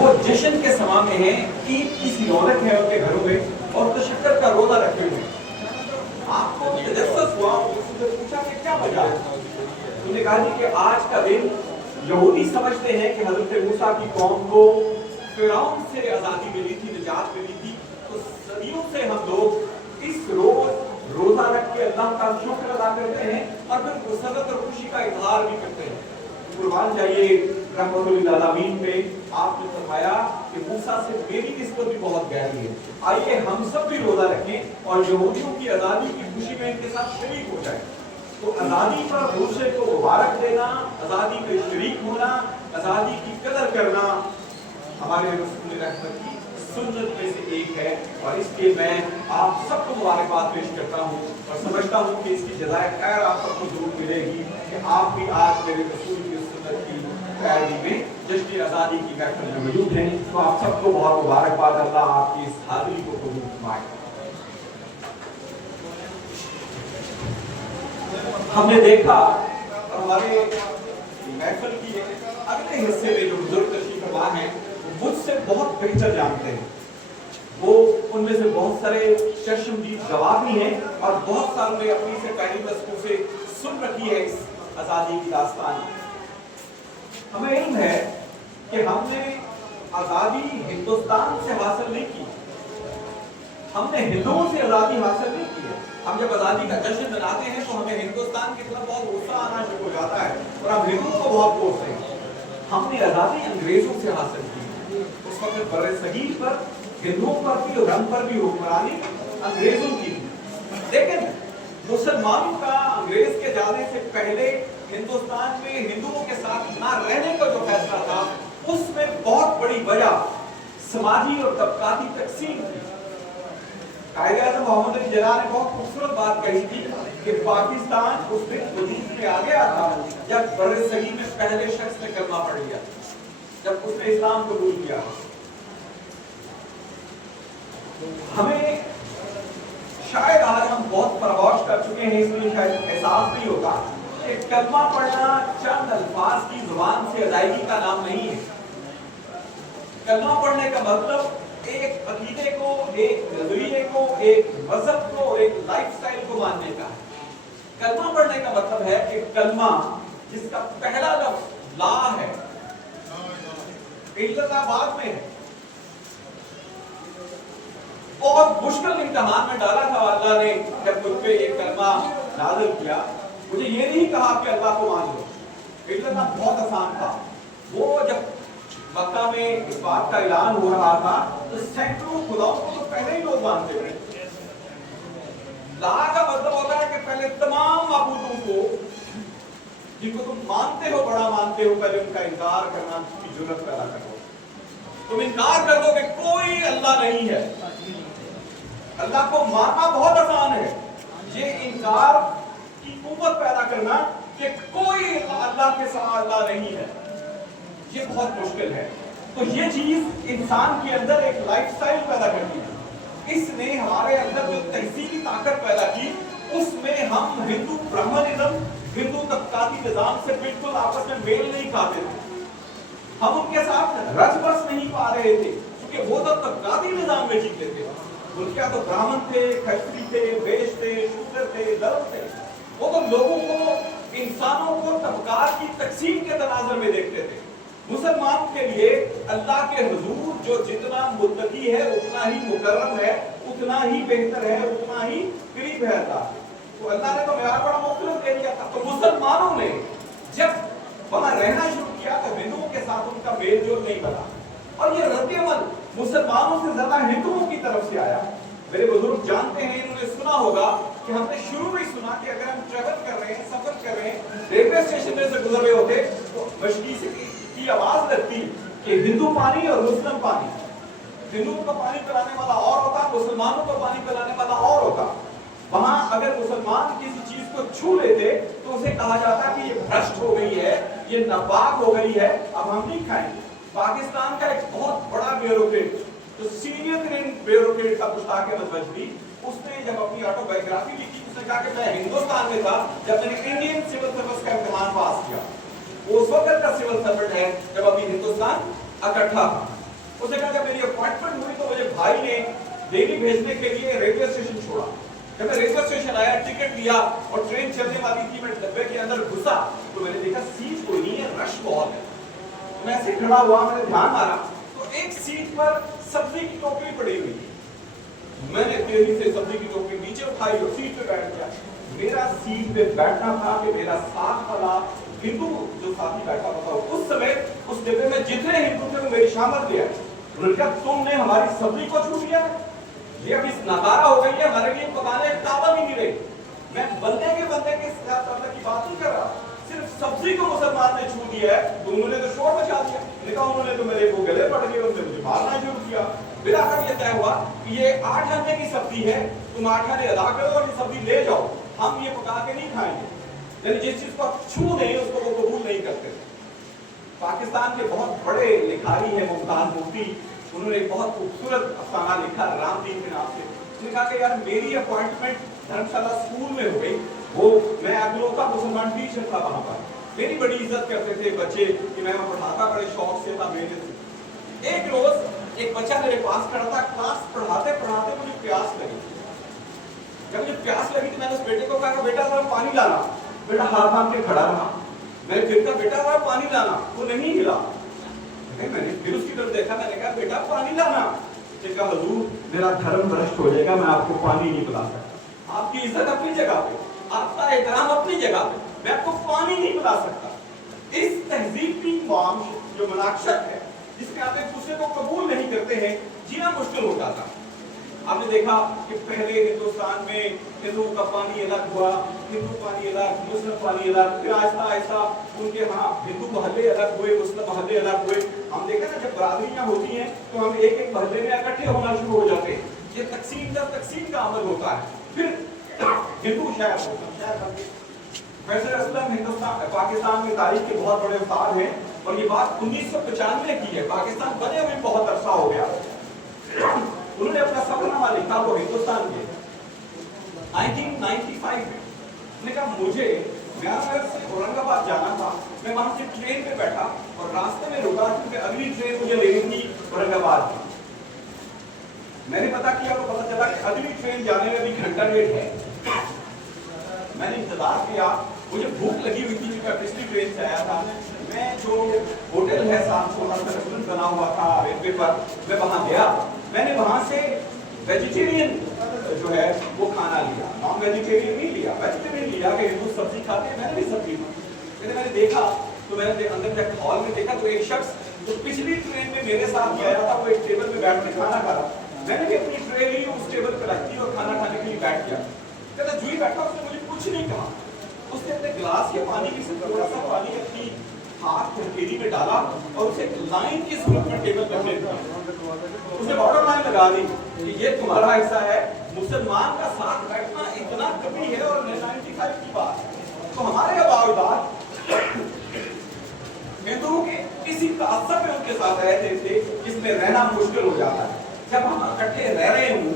وہ جشن کے سما میں ہیں، عید کی سی رونق ہے ان کے گھروں میں، اور تشکر کا روزہ رکھے ہوئے ہیں۔ آپ کو تجسس ہوا، اس سے پوچھا کہ کیا وجہ ہے؟ انہوں نے کہا جی کہ آج کا دن یہودی سمجھتے ہیں کہ حضرت موسیٰ کی قوم کو فرعون سے آزادی ملی تھی، نجات ملی تھی، تو صدیوں سے ہم لوگ اس روز روزہ رکھ کے اللہ کا شکر ادا کرتے ہیں اور پھر مسرت اور خوشی کا اظہار بھی کرتے ہیں۔ قربان جائیے رحمت للعالمین پہ آپ نے فرمایا کہ موسیٰ سے میری نسبت بھی بہت گہری ہے، آئیے ہم سب بھی روزہ رکھیں اور یہودیوں کی آزادی کی خوشی میں ان کے ساتھ شریک ہو جائیں۔ تو آزادی پر دوسرے کو مبارک دینا، آزادی میں شریک ہونا، آزادی کی قدر کرنا ہمارے رسول رحمت کی سنت میں سے ایک ہے، اور اس لیے میں آپ سب کو مبارکباد پیش کرتا ہوں اور سمجھتا ہوں کہ اس کی جزائے خیر آپ سب کو ضرور ملے گی کہ آپ بھی آج میرے رسول کی سنت کی پیروی میں جشن آزادی کی محفل میں موجود ہیں۔ تو آپ سب کو بہت مبارکباد، اللہ آپ کی اس حاضری کو قبول فرمائے۔ ہم نے دیکھا اور ہمارے محفل کی اگلے حصے میں جو بزرگ تشریف فرما ہیں مجھ سے بہت بہتر جانتے ہیں، وہ ان میں سے بہت سارے چشمدید گواہ بھی ہیں اور بہت سال میں اپنی سے پہلی نسلوں سے سن رکھی ہے اس آزادی کی داستان۔ ہمیں علم ہے کہ ہم نے آزادی ہندوستان سے حاصل نہیں کی، ہم نے ہندوؤں سے آزادی حاصل نہیں کی ہے۔ ہم جب آزادی کا جشن مناتے ہیں تو ہمیں ہندوستان کی طرف بہت غصہ آنا شروع ہو جاتا ہے اور ہم ہندوؤں کو بہت کوستے ہیں۔ ہم نے آزادی انگریزوں سے حاصل کی، اس وقت بر صغیر پر ہندوؤں پر بھی اور ہم پر بھی حکمرانی انگریزوں کی تھی، لیکن مسلمانوں کا انگریز کے جانے سے پہلے ہندوستان میں ہندوؤں کے ساتھ نہ رہنے کا جو فیصلہ تھا اس میں بہت بڑی وجہ سماجی اور طبقاتی تقسیم تھی۔ قائد اعظم محمد علی جناح نے بہت خوبصورت بات کہی تھی کہ پاکستان اس دن وجود میں آ گیا تھا جب بر صغیر میں پہلے شخص نے کلمہ پڑھ لیا، جب اس نے اسلام قبول کیا۔ ہمیں شاید آج ہم بہت فراموش کر چکے ہیں، اس لیے شاید احساس نہیں ہوگا کہ کلمہ پڑھنا چند الفاظ کی زبان سے ادائیگی کا نام نہیں ہے۔ کلمہ پڑھنے کا مطلب ایک عقیدے کو، ایک نظریے کو، ایک مذہب کو اور ایک لائف سٹائل کو ماننے کا ہے۔ کلمہ پڑھنے کا مطلب ہے کہ کلمہ جس کا پہلا لفظ لا ہے، علت آباد میں ہے، بہت مشکل امتحان میں ڈالا تھا اللہ نے جب مجھ پہ یہ کلمہ نازل کیا۔ مجھے یہ نہیں کہا کہ اللہ کو مان لو، علت بہت آسان تھا۔ وہ جب مکہ میں اس بات کا اعلان ہو رہا تھا تو سینکڑوں خداؤں کو تو پہلے ہی لوگ مانتے تھے۔ لا کا مطلب ہوتا ہے کہ پہلے تمام معبودوں کو جن کو تم مانتے ہو، بڑا مانتے ہو، پہلے ان کا انکار کرنا کی جرات پیدا کرو۔ تم انکار کر دو کہ کوئی اللہ نہیں ہے۔ اللہ کو ماننا بہت آسان ہے، یہ انکار کی قوت پیدا کرنا کہ کوئی اللہ کے سوا اللہ نہیں ہے، یہ بہت مشکل ہے۔ تو یہ چیز انسان کے اندر ایک لائف سٹائل پیدا کرتی ہے۔ اس نے ہمارے اندر جو تہذیبی طاقت پیدا کی، اس میں ہم ہندو برہمنزم، ہندو طبقاتی نظام سے بالکل آپس میں میل نہیں کھاتے تھے، ہم ان کے ساتھ رچ بس نہیں پا رہے تھے، کیونکہ وہ تو طبقاتی نظام میں جیتے تھے۔ ان کے تو برہمن تھے، کھتری تھے، ویش تھے، شودر تھے، لرو تھے، وہ تو لوگوں کو، انسانوں کو طبقات کی تقسیم کے تناظر میں دیکھتے تھے۔ مسلمان کے لیے اللہ کے حضور جو جتنا متقی ہے اتنا ہی مکرم ہے، اتنا ہی بہتر ہے، اتنا ہی قریب ہے اللہ۔ تو اللہ نے تو معیار بڑا مختلف دے دیا تھا۔ تو مسلمانوں نے جب وہاں رہنا شروع کیا تو ہندوؤں کے ساتھ ان کا میل جول نہیں بنا، اور یہ رد عمل مسلمانوں سے زیادہ ہندوؤں کی طرف سے آیا۔ میرے بزرگ جانتے ہیں، انہوں نے سنا ہوگا کہ ہم نے شروع میں سنا کہ اگر ہم ٹریول کر رہے ہیں، سفر کر رہے ہیں، ریلوے اسٹیشن میں سے گزر رہے ہوتے تو مشکی سے کی آواز لگتی کہ ہندو پانی اور مسلم پانی، ہندوؤں کو پانی پلانے والا اور ہوتا، مسلمانوں کو پانی پلانے والا اور ہوتا۔ وہاں اگر مسلمان کسی چیز کو چھو لیتے تو اسے کہا جاتا کہ یہ بھرشٹ ہو گئی ہے، یہ ناپاک ہو گئی ہے، اب ہم نہیں کھائیں گے۔ پاکستان کا ایک بہت بڑا بیوروکریٹ، جو سینئر ترین بیوروکریٹ کا مشتاق احمد وجدی، اس نے جب اپنی آٹو بایوگرافی لکھی، اس نے کہا کہ میں ہندوستان میں تھا جب میں نے انڈین سول سروس کا امتحان پاس کیا۔ وہ اس وقت کا سول سرونٹ ہے جب ابھی ہندوستان اکٹھا تھا۔ उसने कहा जब मेरी अपॉइंटमेंट हुई तो मुझे भाई ने दिल्ली भेजने के लिए रेलवे स्टेशन छोड़ा। जब मैं रेलवे स्टेशन आया, टिकट लिया और ट्रेन चलने वाली थी, मैं डब्बे के अंदर घुसा तो मैंने देखा सीट कोई नहीं है, रश बहुत है। मैं ऐसे खड़ा हुआ, मैंने ध्यान मारा तो एक सीट पर सब्जी की टोकरी पड़ी हुई थी। मैंने तेजी से सब्जी की टोकरी नीचे उठाई और सीट पे बैठ गया। मेरा सीट पे बैठना था कि मेरा साथ वाला हिंदू जो साथी बैठा था, उस समय उस डिब्बे में जितने हिंदू थे वो मेरी शामत लिया। उन्होंने कहा तुमने हमारी सब्जी को छू लिया, ये अभी नाकारा हो गई है, हमारे लिए पकाने एक तावल ही नहीं रही। मैं बंदे के साथ की बात नहीं कर रहा, सिर्फ सब्जी को मुसलमान ने छू दिया है तो उन्होंने तो शोर मचा दिया। देखा उन्होंने तो मेरे को गले पड़ गए, उन्होंने मुझे मारना शुरू किया। बिलाकर ये तय हुआ कि ये 8 आने की सब्जी है, तुम 8 आने अदा करो और ये सब्जी ले जाओ, हम ये पका के नहीं खाएंगे। यानी जिस चीज को आप छू नहीं उसको वो कबूल नहीं करते। पाकिस्तान के बहुत बड़े लिखारी है मुमताज मुफ्ती, उन्होंने एक बहुत खूबसूरत अफसाना लिखा रामदीन के नाम से। उन्होंने कहा कि यार मेरी अपॉइंटमेंट धर्मशाला स्कूल में हो गई, वो मैं अगलों का मुसलमान टीचर था वहां पर, मेरी बड़ी इज्जत करते थे बच्चे कि मैं पढ़ाता बड़े शौक से था मेरे से। एक रोज एक बच्चा मेरे पास खड़ा था, क्लास पढ़ाते पढ़ाते मुझे प्यास लगी। जब मुझे प्यास लगी तो मैंने उस बेटे को कहा बेटा जरा पानी लाना। बेटा हाथ थाम के खड़ा रहा। मैंने फिर कहा बेटा जरा पानी लाना, वो नहीं हिला। मैंने फिर उसकी तरफ देखा, मैंने कहा बेटा पानी लाना। कहा हुजूर मेरा धर्म भ्रष्ट हो जाएगा, मैं आपको पानी नहीं पिला सकता। आपकी इज्जत अपनी जगह पे, आपका एहतराम अपनी जगह पे, मैं आपको पानी नहीं पिला सकता। इस तहजीब की जो मनाक्षत है जिसमें आप एक दूसरे को कबूल नहीं करते हैं, जीना मुश्किल हो जाता। आपने देखा कि पहले हिंदुस्तान में हिंदू का पानी अलग हुआ, हिंदू पानी अलग, मुस्लिम पानी अलग, फिर आहिस्ता आहिस्ता उनके यहाँ हिंदू मोहल्ले अलग हुए, मुस्लिम मोहल्ले अलग हुए। हम देखें ना जब बरादरियां होती हैं तो हम एक एक मोहल्ले में इकट्ठे होना शुरू हो जाते हैं। ये तकसीम दर तकसीम का अमल होता है। फिर हिंदू शहर बनते। फैसल असलम हिंदुस्तान पाकिस्तान में तारीख के बहुत बड़े उस्ताद हैं और ये बात 1995 की है। पाकिस्तान बने हुए बहुत अरसा हो गया। उन्होंने अपना सफरनामा लिखा वो हिंदुस्तान के 1995 में। उन्होंने कहा मुझे म्यांमार से औरंगाबाद जाना था, मैं वहां से ट्रेन पे बैठा और रास्ते में रुका क्योंकि अगली ट्रेन मुझे लेनी थी औरंगाबाद की। मैंने पता किया तो पता चला कि अगली ट्रेन जाने में भी घंटा डेढ़ है। मैंने इंतजार किया, मुझे भूख लगी हुई थी क्योंकि मैं पिछली ट्रेन से आया था। मैं जो होटल है साफ छोटा सा रेस्टोरेंट बना हुआ था रेलवे पर, मैं वहां गया। मैंने वहां से वेजिटेरियन जो है वो खाना लिया, नॉन वेजिटेरियन नहीं लिया, वेजिटेरियन लिया कि हिंदू सब्जी खाते हैं, मैंने भी सब्जी खाई। मैंने देखा तो मैंने अंदर जब हॉल में देखा तो एक शख्स जो पिछली ट्रेन में मेरे साथ ही आया था वो एक टेबल पे बैठ के खाना खा रहा। मैंने भी अपनी ट्रे ली, उस टेबल पर रखी और खाना खाने के लिए बैठ गया। कहता जुई बैठा, उसने मुझे कुछ नहीं कहा। उसने अपने गिलास के पानी की थोड़ा सा पानी अपनी हाथ हथेली में डाला और उसे लाइन की सूरत में टेबल पर फेंक दिया। उसने बॉर्डर लाइन लगा दी कि ये तुम्हारा हिस्सा है। मुसलमान का साथ बैठना इतना कभी है और 95 की बात। तो हमारे अबाउदाद हिंदुओं के किसी तासब में उनके साथ रहते थे जिसमें रहना मुश्किल हो जाता है। जब हम इकट्ठे रह रहे हों,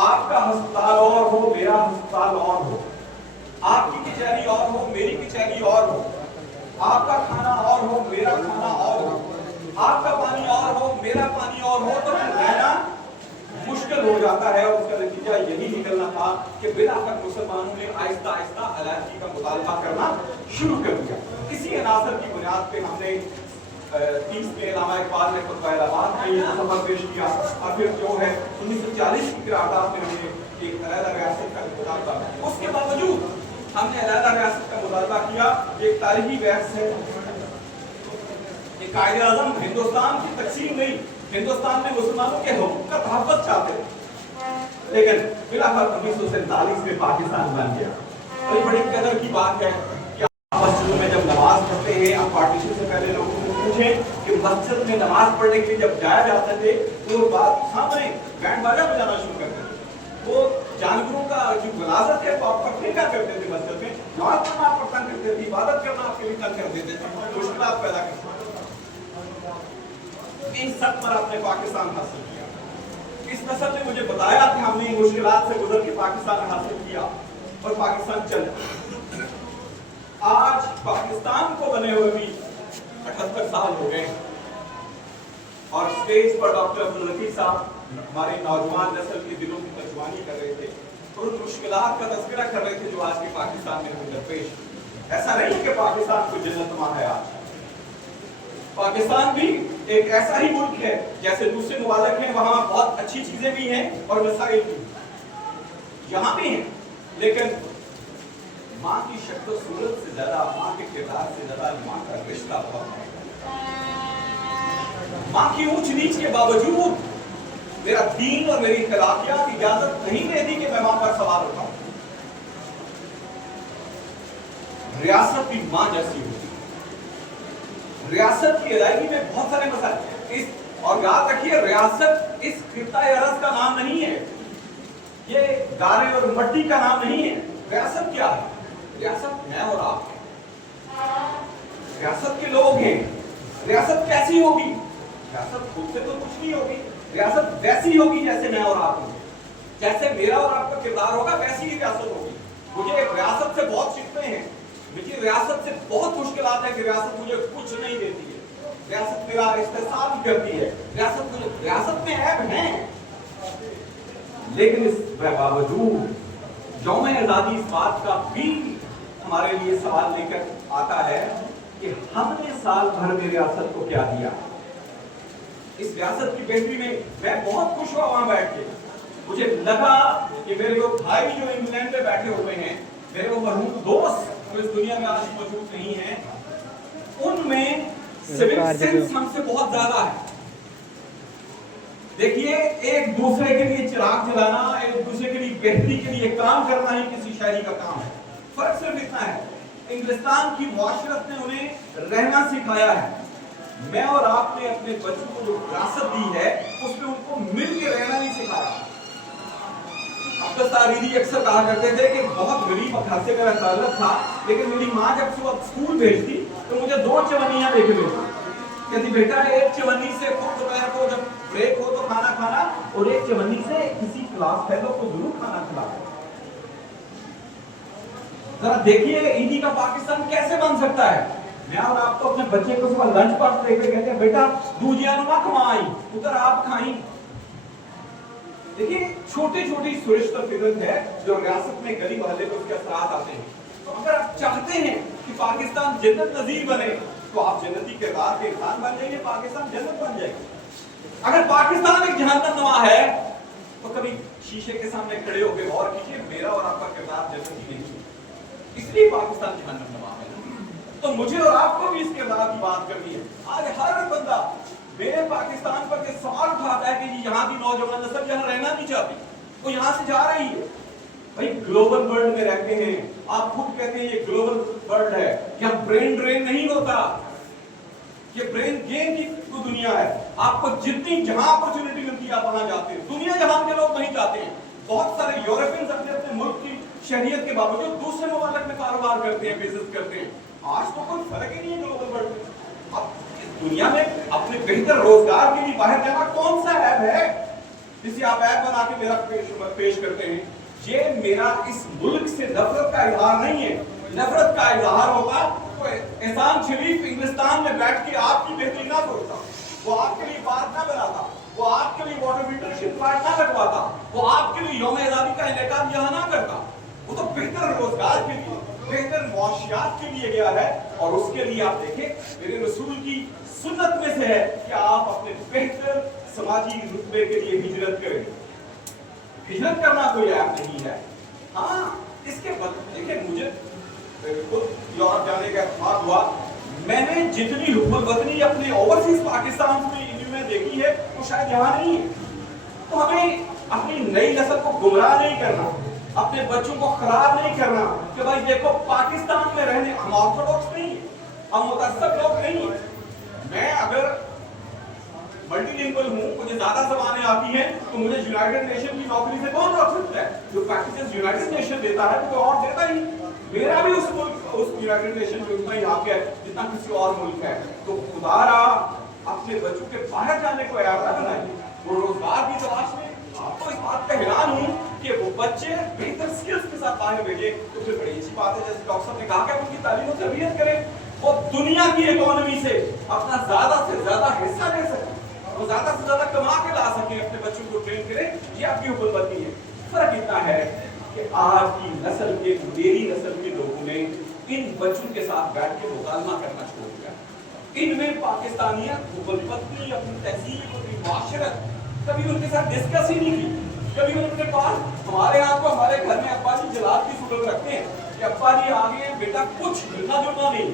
आपका अस्पताल और हो, मेरा अस्पताल और हो, आपकी कचहरी और हो, मेरी कचहरी और हो, आपका खाना और हो, मेरा खाना और हो, आपका पानी और हो, मेरा पानी और हो, तो रहना मुश्किल हो जाता है। और उसका नतीजा यही निकलना था कि बिलाखिर मुसलमानों ने आहिस्ता आहिस्ता अलहदगी का मुतालबा करना शुरू कर दिया। इसी अनासर की बुनियाद पे हमने 30 में इलामा इकबाल ने खुतबा इलाहाबाद में ये मुसम्मत पेश किया और फिर जो है 1940 की करारदाद में हमने एक अलहदा रियासत का मुतालबा। उसके बावजूद हमने अलहदा रियासत का मुतालबा किया। एक तारीखी बहस है, कायदे आज़म हिंदुस्तान की तकसीम नहीं, हिंदुस्तान में मुसलमानों के हुकूक का तहफ़्फ़ुज़ चाहते थे, लेकिन बिलाखिर 1947 में पाकिस्तान बन गया। और बड़ी कदर की बात है कि मस्जिद में जब नमाज पढ़ते हैं, आप पार्टीशन से पहले लोगों को पूछें कि मस्जिद में नमाज पढ़ने के लिए जब जाया जाते थे तो बात सामने बैंड बाजा बजाना शुरू करते थे। वो जानवरों का जो गलाजत है वो आप पढ़ने का करते थे, मस्जिद में नमाज पढ़ना आप पसंद करते थे, इबादत करना आपके लिए तंग कर देते थे, मुश्किलात पैदा करते थे। इन सब पर आपने पाकिस्तान हासिल किया। इस नस्ल ने मुझे बताया कि हमने इन मुश्किलात से गुजर के पाकिस्तान हासिल किया और पाकिस्तान चल। आज पाकिस्तान को बने हुए भी 78 साल हो गए और स्टेज पर डॉक्टर अब्दुल लतीफ साहब हमारे नौजवान नस्ल के दिलों की तर्जुमानी कर रहे थे और उन मुश्किलात का तज़किरा कर रहे थे जो आज के पाकिस्तान में हमें दरपेश। ऐसा नहीं कि पाकिस्तान को जन्नतनुमा है आज, पाकिस्तान भी एक ऐसा ही मुल्क है जैसे दूसरे मुमालिक हैं, वहां बहुत अच्छी चीजें भी हैं और मसाइल भी यहाँ भी हैं, लेकिन माँ की शक्ल सूरत से ज्यादा, माँ के किरदार से ज्यादा माँ का रिश्ता बहुत है। माँ की ऊंच नीच के बावजूद मेरा दीन और मेरी अखलाकियात इजाजत नहीं देती कि मैं माँ पर सवाल उठाऊं। रियासत भी माँ जैसी होती है। रियासत की अदायगी में बहुत सारे मसाइल इस, और याद रखिए रियासत इस खित्ता अरज़ का नाम नहीं है, ये गारे और मट्टी का नाम नहीं है। रियासत क्या है? रियासत मैं और आप हैं, रियासत के लोग हैं। रियासत कैसी होगी? रियासत खुद से तो कुछ नहीं होगी, रियासत वैसी होगी जैसे मैं और आप होंगे, जैसे मेरा और आपका किरदार होगा वैसी ही रियासत होगी। मुझे रियासत से बहुत शिकवे हैं, मुझे रियासत से बहुत मुश्किलात है कि रियासत मुझे कुछ नहीं देती है, रियासत मेरा इस्तेसाल करती है, रियासत में ऐब हैं, लेकिन इस बावजूद यौम आज़ादी इस बात का भी हमारे लिए सवाल लेकर आता है कि हमने साल भर में रियासत को क्या दिया। इस रियासत की बेहतरी में मैं बहुत खुश हुआ वहां बैठ के। मुझे लगा कि मेरे वो भाई जो इंग्लैंड में बैठे हुए हैं, मेरे वो मरहूम दोस्त जो इस दुनिया में आज मौजूद नहीं है, उनमें सिविक सेंस हमसे बहुत ज्यादा है। देखिए, एक दूसरे के लिए चिराग जलाना, एक दूसरे के लिए बेहतरी के लिए काम करना ही किसी शहरी का काम है। फर्क सिर्फ इतना है, इंग्लिस्तान की मुआशरत ने उन्हें रहना सिखाया है। मैं और आपने अपने बच्चों को जो विरासत दी है उसमें उनको मिल के रहना नहीं सिखाया। अब्दुल तारीदी अक्सर कहा करते थे कि बहुत गरीब घर से मेरा ताल्लुक था, लेकिन मेरी माँ जब सुबह स्कूल भेजती तो मुझे 2 चवन्नियां लेके भेजती। कहती बेटा एक चवन्नी से दोपहर को जब ब्रेक हो तो खाना खाना, और एक चवन्नी से किसी क्लास फेलो को जरूर खाना खिलाओ। जरा देखिए इंडी का पाकिस्तान कैसे बन सकता है। मैं और आप तो अपने बच्चे को सुबह लंच बॉक्स लेकर कहते हैं बेटा दूजिया ना कमाई उधर आप खाई। देखिए छोटी छोटी सुरिश्त और फितरत है जो रियासत में गली मोहल्ले को उसके असरात आते हैं। तो अगर आप चाहते हैं कि पाकिस्तान जन्नत नजीर बने तो आप जन्नती किरदार के इंसान बन जाइए, पाकिस्तान जन्नत बन जाएगी। अगर पाकिस्तान एक जहन्नम है तो कभी शीशे के सामने खड़े होकर गौर कीजिए, मेरा और आपका किरदार जन्नती नहीं है, इसलिए पाकिस्तान जहन्नम है। तो मुझे और आपको भी इस किरदार की बात करनी है। आज हर बंदा मेरे पाकिस्तान पर के सवाल उठाता है कि यहाँ की नौजवान नस्ल यहाँ रहना नहीं चाहती, वो यहाँ से जा रही है। भाई ग्लोबल वर्ल्ड में रहते हैं, आप खुद कहते हैं ये ग्लोबल वर्ल्ड है, यहाँ ब्रेन ड्रेन नहीं होता, ये ब्रेन गेन की तो दुनिया है। आपको जितनी जहां अपॉर्चुनिटी मिलती है आप वहां जाते हैं। दुनिया जहां के लोग नहीं जाते हैं। बहुत सारे यूरोपियंस अपने अपने मुल्क की शहरियत के बावजूद दूसरे ममालिक में कारोबार करते हैं, बिजनेस करते हैं। आज तो कोई फर्क ही नहीं है ग्लोबल वर्ल्ड में। अब इस दुनिया में अपने बेहतर रोजगार के लिए बाहर जाना कौन सा ऐप है जिसे आप ऐप बना के मेरा पेश करते हैं। ये मेरा इस मुल्क से नफरत का इजहार नहीं है। नफरत का इजहार होगा तो एहसान शरीफ इंग्लिस्तान में बैठ के आपकी बेहतरी ना सोचता, वो आपके लिए पार्क ना बनाता, वो आपके लिए वाटर फिल्टरेशन प्लांट ना लगवाता, वो आपके लिए यौम आज़ादी का इनेकाम यहाँ ना करता। वो तो बेहतर रोजगार के लिए, बेहतर मुआशियात के लिए गया है। और उसके लिए आप देखें मेरे रसूल की सुन्नत में से है कि आप अपने बेहतर समाजी रुतबे के लिए हिजरत करें। हिजरत करना कोई ऐप नहीं है। हाँ, इसके बाद देखिए मुझे खुद यूरोप जाने का इत्तेफाक हुआ। मैंने जितनी हुकूमत वतनी अपने ओवरसीज पाकिस्तान में देखी है वो शायद यहाँ नहीं है। तो हमें अपनी नई नस्ल को गुमराह नहीं करना, अपने बच्चों को खराब नहीं करना कि भाई देखो पाकिस्तान में रहने हम ऑर्थोडॉक्स नहीं है, हम मुतअस्सिब लोग नहीं है। मैं अगर मल्टीलिंगुअल हूँ, मुझे ज्यादा ज़बानें आती हैं, तो मुझे यूनाइटेड नेशन की नौकरी से कौन रोक सकता है? जो प्रैक्टिसेस यूनाइटेड नेशन देता है वो और देता ही। मेरा भी उस मुल्क उस यूनाइटेड नेशन में उतना ही हक है जितना किसी और मुल्क है। तो खुदारा अपने बच्चों के बाहर जाने को याद ना बनाइए, वो रोजगार की तलाश में। आपको इस बात का हैरान हूँ कि वो बच्चे बेहतर स्किल्स के साथ बाहर भेजे तो फिर बड़ी अच्छी बात है। जैसे डॉक्टर साहब ने कहा कि उनकी तालीम और तरबियत करें, वो दुनिया की इकोनॉमी से अपना ज्यादा से ज्यादा हिस्सा ले सके। वो ज्यादा से ज्यादा कमा के ला सके, अपने बच्चों को ट्रेन करें, ये आपकी हुकूमती है। फर्क इतना है कि आज की नस्ल के, मेरी नस्ल के लोगों ने इन बच्चों के साथ बैठ के मुकालमा करना छोड़ दिया। इनमें पाकिस्तानियत, हुकूमती, अपनी तहजीब, अपनी माशरत कभी उनके साथ डिस्कस ही नहीं की। कभी उनके पास, हमारे यहाँ तो हमारे घर में अब्बा जी जलाल की सूरत रखते हैं कि अब्बा जी आगे बेटा कुछ हिलना जुलना नहीं।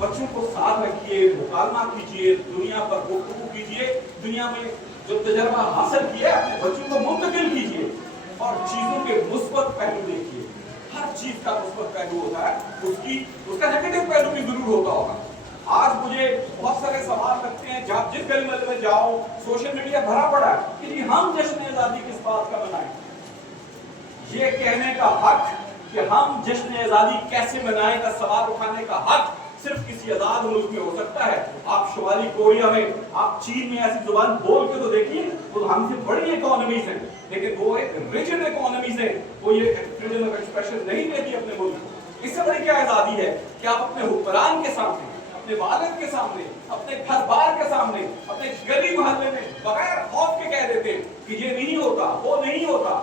बच्चों को साथ रखिए, मुकालमा कीजिए, दुनिया पर गुफ्तगू कीजिए, दुनिया में जो तजर्बा हासिल किया अपने बच्चों को मुंतकिल कीजिए और चीजों के मुस्बत पहलू देखिए। हर चीज का मुस्बत पहलू होता है, उसका नेगेटिव पहलू भी जरूर होता होगा। आज मुझे बहुत सारे सवाल लगते हैं, जब जिस गली महल्ले में जाओ सोशल मीडिया भरा पड़ा है कि जी हम जश्न आजादी किस बात का मनाएं। ये कहने का हक कि हम जश्न आजादी कैसे मनाएं का सवाल उठाने का हक सिर्फ किसी आजाद मुल्क में हो सकता है। आप शुमाली कोरिया में, आप चीन में ऐसी जुबान बोल के तो देखिए, वो हमसे बड़ी इकोनॉमीज हैं, लेकिन वो एक रिजिड इकोनॉमीज है, वो ये फ्रीडम ऑफ एक्सप्रेशन नहीं देती अपने मुल्क को। इससे बड़ी क्या आजादी है कि आप अपने हुक्मरान के सामने, अपने वालिद के सामने, अपने घर बार के सामने, अपने गली मोहल्ले में बगैर खौफ के कह देते कि ये नहीं होता, वो नहीं होता।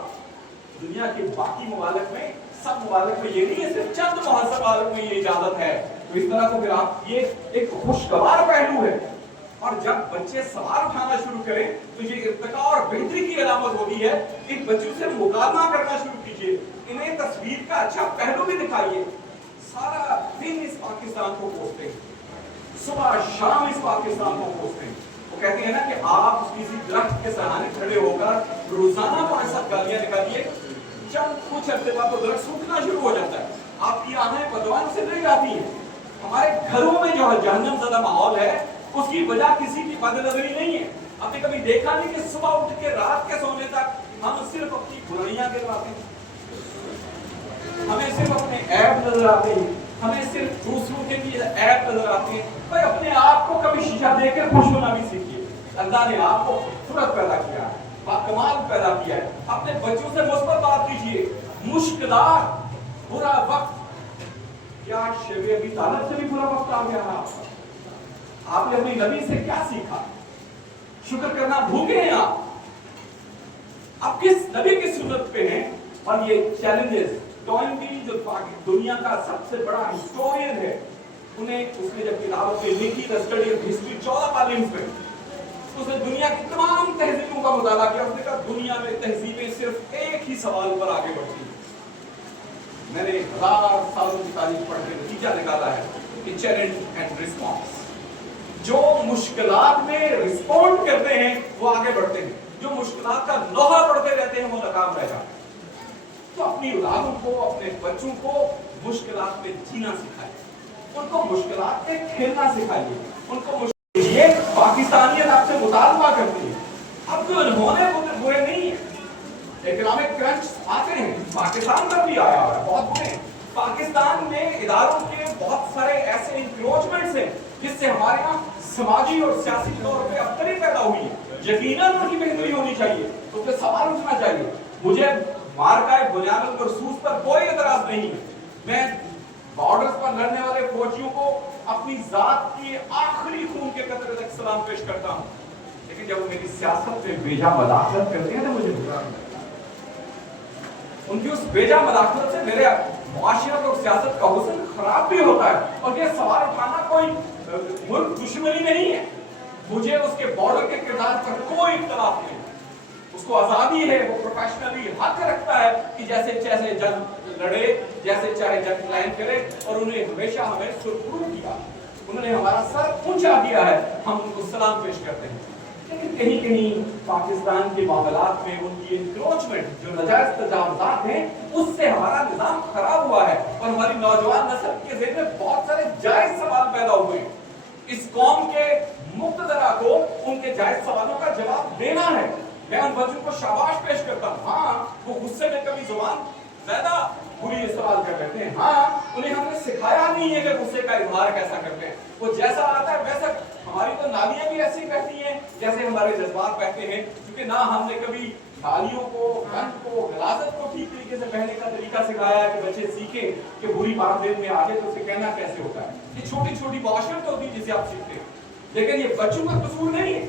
दुनिया के बाकी ममालिक में, सब ममालिक में ये नहीं है, सिर्फ चंद मुहज्जब ममालिक में ये इजाजत है। तो इस तरह से फिर आप, ये एक खुशगवार पहलू है। और जब बच्चे सवाल उठाना शुरू करें तो ये इर्तिका और बेहतरी की अलामत होती है। इन बच्चों से मुकाबला करना शुरू कीजिए, इन्हें तस्वीर का अच्छा पहलू भी दिखाइए। सारा दिन इस पाकिस्तान को कोसते हैं, सुबह शाम इस पाकिस्तान को कोसते हैं। वो कहते हैं ना कि आप किसी दरख्त के सहारे खड़े होकर रोजाना 5-7 गालियां निकालिए, चंद कुछ हफ्ते बाद तो दरख्त सूखना शुरू हो जाता है। आपकी आंखें बदवान से नहीं जाती हैं। हमारे घरों में जो जहन्नम ज़दा माहौल है, उसकी वजह किसी की बदनजरी नहीं है। आपने कभी देखा नहीं कि सुबह उठ के रात के सोने तक हम सिर्फ अपनी बुराइयां गिनवाते हैं, हमें सिर्फ अपने ऐब नजर आते हैं, हमें सिर्फ दूसरों के लिए ऐब नजर आते हैं। भाई अपने आप को कभी शीशा देकर खुश होना भी सीखिए। अल्लाह ने आपको खूबसूरत पैदा किया है, बाकमाल पैदा किया है। अपने बच्चों से मुस्बत बात कीजिए। मुश्किलात, बुरा वक्त, क्या शेर अभी तालब से भी बुरा वक्त आ गया है आपका? आपने अपनी नबी से क्या सीखा? शुक्र करना भूल गए हैं आप किस नबी की सूरत पे हैं? और ये चैलेंजेस, टॉइनबी जो दुनिया का सबसे बड़ा हिस्टोरियन है, उसने जब किताब पे लिखी the study of history 14 volumes में, उसने दुनिया की तमाम तहजीबों का मुताला किया। उसने कहा दुनिया में तहजीबें सिर्फ एक ही सवाल पर आगे बढ़ती हैं। मैंने 1000 सालों की तारीख पढ़ के नतीजा निकाला है कि चैलेंज एंड रिस्पॉन्स। जो मुश्किलात में रिस्पॉन्ड करते हैं वो आगे बढ़ते हैं, जो मुश्किलात का लोहा पढ़ते रहते हैं वो नाकाम रह जाते हैं। तो अपनी औलादों को, अपने बच्चों को मुश्किलात में जीना सिखाइए, उनको मुश्किलात में खेलना सिखाइए, उनको ये पाकिस्तानियत आपसे मुतालबा करती है। अब जो उन्होंने बुरे नहीं है, इकोनॉमिक क्रंच आते हैं, पाकिस्तान में भी आया है बहुत बुरे। पाकिस्तान में इदारों के बहुत सारे ऐसे इंक्रोचमेंट्स हैं जिससे हमारे यहाँ समाजी और सियासी तौर पे अबतरी पैदा हुई है। यकीनन उनकी बेहतरी होनी चाहिए, तो फिर सवाल उठना चाहिए। मुझे मार्का बुनियाद मरसूस पर कोई एतराज नहीं है। मैं बॉर्डर्स पर लड़ने वाले फौजियों को अपनी जात की आखिरी खून के कतरे तक सलाम पेश करता हूँ, लेकिन जब वो मेरी सियासत में बेजा मदाखलत करते हैं तो मुझे बुरा लगता है। उनकी उस बेजा मदाखलत से मेरे मुआशरत और सियासत का हुस्न खराब भी होता है। और ये सवाल उठाना कोई मुल्क दुश्मनी नहीं है। मुझे उसके बॉर्डर के किरदार पर कोई इख्तलाफ नहीं, उसको आजादी है, वो प्रोफेशनली हक रखता है कि जैसे जैसे जंग लड़े, जैसे चाहे जंग लाइन करे, और उन्हें हमेशा हमें सुरखरू किया, उन्होंने हमारा सर ऊंचा किया है, हम उनको सलाम पेश करते हैं। लेकिन कहीं कहीं पाकिस्तान के मामलात में उनकी इंक्रोचमेंट, जो नाजायज तजावुज़ात हैं, उससे हमारा निज़ाम खराब हुआ है और हमारी नौजवान नस्ल के ज़हन में बहुत सारे जायज सवाल पैदा हुए हैं। इस कौम के मुक्तदरा को उनके जायज सवालों का जवाब देना है। मैं उन बच्चों को शाबाश पेश करता हूँ। हाँ, वो गुस्से में कभी जुबान ज्यादा बुरी इस्तेमाल कर लेते हैं। हाँ, उन्हें हमने सिखाया नहीं है कि गुस्से का इजहार कैसा करते हैं। वो जैसा आता है वैसा, हमारी तो नालियां भी ऐसी बहती हैं जैसे हमारे जज्बात बहते हैं, क्योंकि ना हमने कभी थालियों को, गंद को, गलाजत को ठीक तरीके से बहने का तरीका सिखाया है कि बच्चे सीखें कि बुरी बात दिल में आ जाए तो उसे कहना कैसे होता है। ये छोटी छोटी बाशर्त होती है जिसे आप सीखते हैं, लेकिन ये बच्चों का कसूर नहीं है।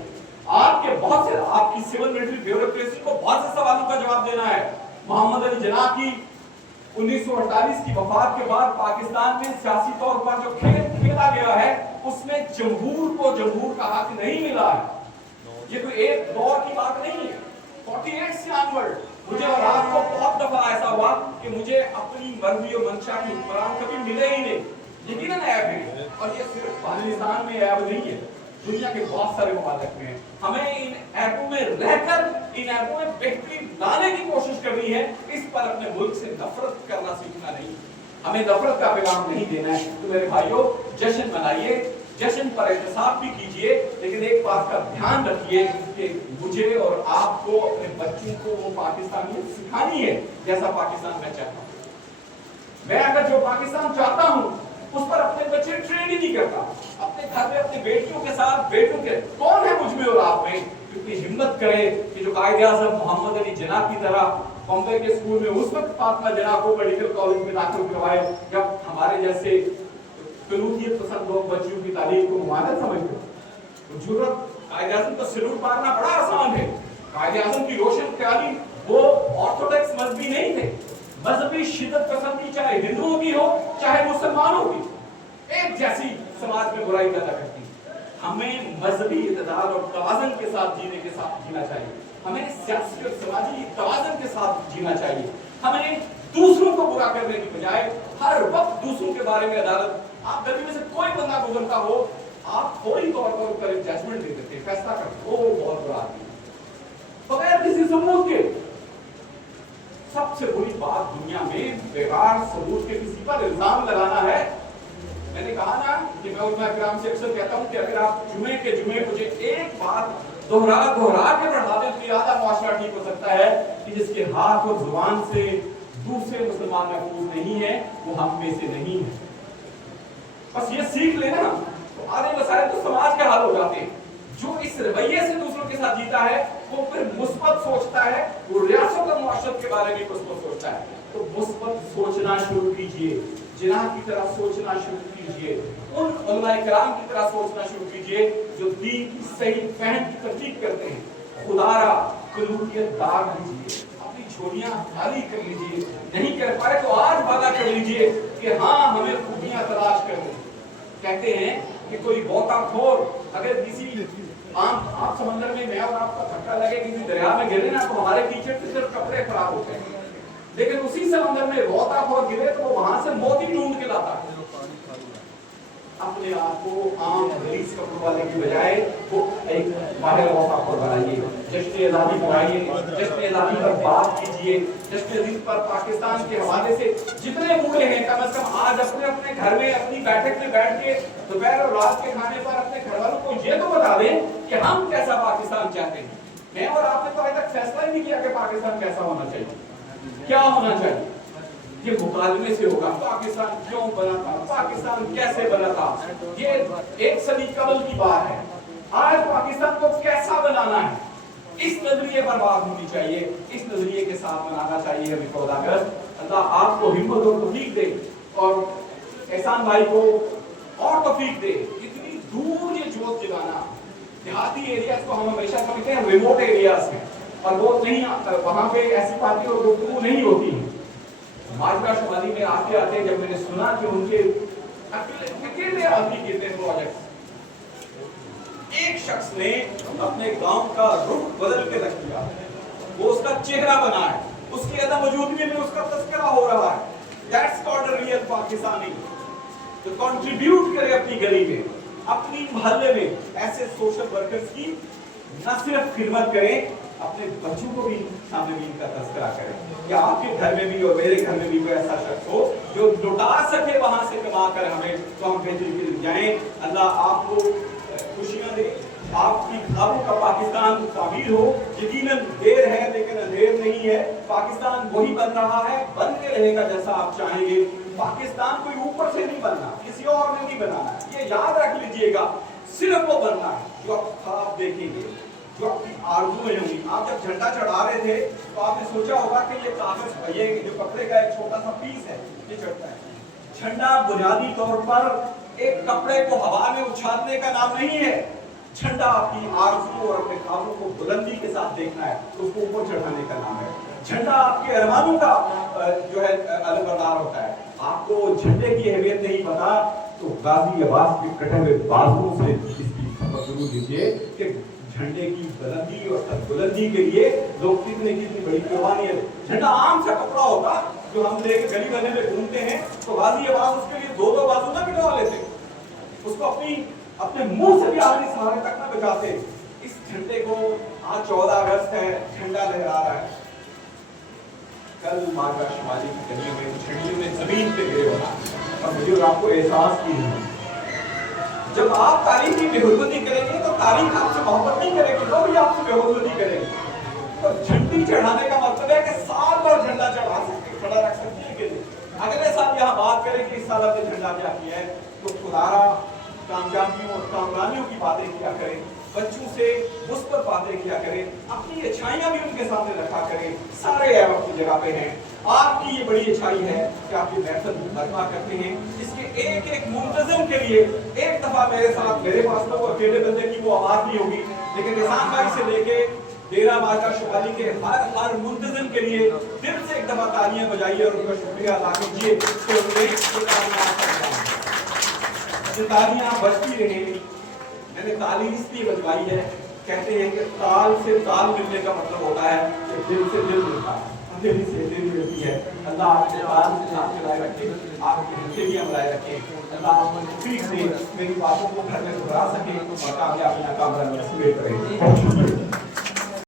आपकी सिविल मिलिट्री ब्यूरोक्रेसी को बहुत से सवालों का जवाब देना है। मोहम्मद अली जिन्ना की 1948 की वफात के बाद पाकिस्तान में सियासी तौर पर जो खेल खेला गया है उसमें जमहूर को जमहूर का हक नहीं मिला है। ये कोई एक दौर की बात नहीं है। 48 से ऑनवर्ड मुझे और आपको बहुत दफा ऐसा हुआ कि मुझे अपनी मर्जी और मंशा की हुक्मरान कभी मिले ही नहीं। यकीनन ऐब है, और ये सिर्फ पाकिस्तान में ऐब नहीं है, दुनिया के बहुत सारे ममालिक में है। हमें इन ऐबों में रहकर इन ऐबों में बेहतरी लाने की कोशिश करनी है। इस पर अपने मुल्क से नफरत करना सीखना नहीं, हमें नफरत का पैगाम नहीं देना है। तो मेरे भाइयों, जश्न मनाइए, जश्न पर एहतसाब भी कीजिए, लेकिन एक बात का ध्यान रखिए कि मुझे और आपको अपने बच्चों को वो पाकिस्तानियत सिखानी है जैसा पाकिस्तान मैं चाहता हूँ। मैं अगर जो पाकिस्तान चाहता हूँ उस पर अपने बच्चे ट्रेन ही नहीं करता। अपने घर में अपने बेटियों के साथ बेटों के कौन है मुझ में और आप में क्योंकि हिम्मत करे कि जो कायदे आज़म मोहम्मद अली जिन्ना की तरह बॉम्बे के स्कूल में उस वक्त फातिमा जिन्ना को मेडिकल कॉलेज में दाखिल करवाए जब हमारे जैसे कलूहियत पसंद लोग बच्चियों की तालीम को मुमानत समझते हो। जुर्रत कायदे आज़म को सैल्यूट मारना बड़ा आसान है। कायदे आज़म की रोशन ख्याली वो ऑर्थोडॉक्स मजहबी नहीं थे। मजहबी शिद्दत पसंदी चाहे हिंदुओं की हो चाहे मुसलमानों की, एक जैसी समाज में बुराई पैदा करती है। हमें मजहबी इत्तेदाल और तवाज़ुन के साथ जीना चाहिए। हमें सियासी और समाजी तवाज़ुन के साथ जीना चाहिए। हमें दूसरों को बुरा करने की बजाय हर वक्त दूसरों के बारे में अदालत, आप गली में से कोई बंदा गुजरता हो, आप फौरी तौर पर उनका एक जजमेंट दे देते, फैसला करते, वो बहुत बुरा आदमी है बगैर किसी सबूत के। सबसे बुरी बात दुनिया में बेकार सबूत के किसी पर इल्जाम लगाना है। मैंने कहा ना कि मैं उलमा किराम से अक्सर कहता हूं कि अगर आप जुमे के जुमे मुझे एक बात दोहरा के पढ़ा दें तो आधा मुआशरा ठीक हो सकता है कि जिसके हाथ और जुबान से दूसरे मुसलमान महफूज नहीं है वो हम में से नहीं है। बस ये सीख लेना तो आधे मसाइल तो समाज के हाल हो जाते हैं। जो इस रवैये से दूसरों के साथ जीता है वो फिर मुस्बत सोचता है, वो रियासत और मुआशरत के बारे में मुस्बत सोचता है। तो मुस्बत सोचना शुरू कीजिए, जिन्ना की तरह सोचना शुरू कीजिए, उन उलमाए किराम की तरह सोचना शुरू कीजिए जो दीन की सही फहम की तस्दीक करते हैं। खुदारा कलूहियत दाग लीजिए, अपनी झोलियां खाली कर लीजिए, नहीं कर पाए तो आज वादा कर लीजिए कि हाँ हमें खूबियां तलाश करनी। कहते हैं कि कोई गोताखोर अगर किसी आप समंदर में मैं और आपका धक्का लगे किसी दरिया में गिरे ना तो हमारे कीचड़ से सिर्फ कपड़े खराब होते हैं, लेकिन उसी समंदर में गोताखोर गिरे तो वो वहां से मोती ढूंढ के लाता है। अपने आप को आम गलीज कपड़ों वाले की बजाय वो एक माहिर गोताखोर बनाइए। जश्न आज़ादी मनाइए, जश्न आज़ादी पर बात कीजिए, जश्न आज़ादी पर पाकिस्तान के हवाले से जितने बूढ़े हैं कम से कम आज अपने अपने घर में अपनी बैठक में बैठ के दोपहर और रात के खाने पर अपने घर वालों को ये तो बता दें कि हम कैसा पाकिस्तान चाहते हैं। मैं और आपने तो अभी तक फैसला ही नहीं किया कि पाकिस्तान कैसा होना चाहिए, क्या होना चाहिए। ये मुकालमे से होगा पाकिस्तान क्यों बना था, पाकिस्तान कैसे बना था, ये एक सदी कबल की बात है। आज पाकिस्तान को कैसा बनाना है इस नजरिए पर बात होनी चाहिए, इस नजरिए के साथ बनाना चाहिए हमें सौदागर। अल्लाह आपको हिम्मत और तौफीक दे और एहसान भाई को और तौफीक दे। इतनी दूर ये जोत जगाना, देहाती एरियाज को हम हमेशा समझते हैं रिमोट एरियाज में और वो नहीं, वहां पे ऐसी बातें और गुफ्तगू नहीं होती है। माजरा शुमारी में आते आते जब मैंने सुना कि उनके अकेले आदमी गिरते प्रोजेक्ट, एक शख्स ने अपने गांव का रुख बदल के रख दिया, वो उसका चेहरा बना है, उसकी अदम मौजूदगी में उसका तस्करा हो रहा है। That's called a real Pakistani. तो कंट्रीब्यूट करे अपनी गली में, अपनी मोहल्ले में ऐसे सोशल वर्कर्स की न सिर्फ खिदमत करें, अपने बच्चों को भी सामने भी इनका तस्करा करें कि आपके घर में भी और मेरे घर में भी कोई ऐसा शख्स हो जो लुटा सके वहां से कमा कर हमें, तो हम बेहतरी के लिए जाएं। अल्लाह आपको खुशियां दे, आपकी ख्वाबों का पाकिस्तान तामीर हो। यकीनन देर है लेकिन अंधेर नहीं है। पाकिस्तान वही बन रहा है, बनते रहेगा जैसा आप चाहेंगे। पाकिस्तान कोई ऊपर से नहीं बनना, किसी और ने नहीं बनाना, ये याद रख लीजिएगा। सिर्फ वो बनना है जो आप ख्वाब देखेंगे, जो आपकी आरज़ुएं होंगी। आप जब झंडा चढ़ा रहे थे तो आपने सोचा होगा कि ये कागज, ये जो कपड़े का एक छोटा सा पीस है, ये चढ़ता है। झंडा बुनियादी तौर पर एक कपड़े को हवा में उछालने का नाम नहीं है। झंडा आपकी आरज़ू और अपने ख्वाबों को बुलंदी के साथ देखना है, उसको ऊपर चढ़ाने का नाम है। झंडा आपके अरमानों का जो है अलमबरदार होता है। आपको झंडे की अहमियत नहीं पता तो गाजी अब्बास के कटे हुए बाजुओं से इसकी सबक जरूर लीजिए कि झंडे की बुलंदी और बुलंदी के लिए लोग कितनी बड़ी कुर्बानी है। झंडा आम सा कपड़ा होता जो हम लेके गली गली में घूमते हैं, तो गाजी अब्बास उसके लिए दो बाजू ना कटवा लेते, उसको अपने मुंह से भी आखिरी सहारे तक ना बचाते। इस झंडे को आज 14 अगस्त है, झंडा लहरा रहा है। कल मार्गा शुमाली की गलियों में झंडियों ने जमीन पे गिरे होना और मुझे और आपको एहसास भी नहीं। जब आप तारीख की बेहुरमती करेंगे तो तारीख आपसे मोहब्बत नहीं करेगी, वो भी आपसे बेहुरमती करेगी। तो झंडी चढ़ाने का मतलब है कि साल भर झंडा चढ़ा सकते, खड़ा रख सकते हैं। अगले साल यहाँ बात करें कि इस साल आपने झंडा क्या किया है, तो खुदारा कामयाबियों और कामरानियों की बातें किया करें, बच्चों से मुस्बत बातें किया करें, अपनी अच्छाइयां भी उनके सामने रखा करें। सारे ऐब अपनी जगह पे हैं। आपकी ये बड़ी अच्छाई है कि आप ये महफिल बर्पा करते हैं, इसके एक एक मुंतज़िम के लिए एक दफा मेरे साथ, मेरे पास तो वो अकेले बंदे की वो आवाज नहीं होगी, लेकिन निशान भाई से लेके डेरा मार्गा शुमाली के हर मुंतज़िम के लिए दिल से एक दफा तालियां बजाइए और उनका शुक्रिया अदा कीजिए कि उन्होंने तालियां बजती रहे। मैंने ताली इसलिए बजवाई है, कहते हैं कि ताल से ताल मिलने का मतलब होता है कि दिल से दिल मिलता है, दिल से दिल मिलती है। अल्लाह आपके ताल से ताल मिलाए रखे, आपके जिंदगियां मिलाए रखे। अल्लाह तौफीक से मेरी बातों को घर में दोहरा सके और कामयाबी नाकाम रहे।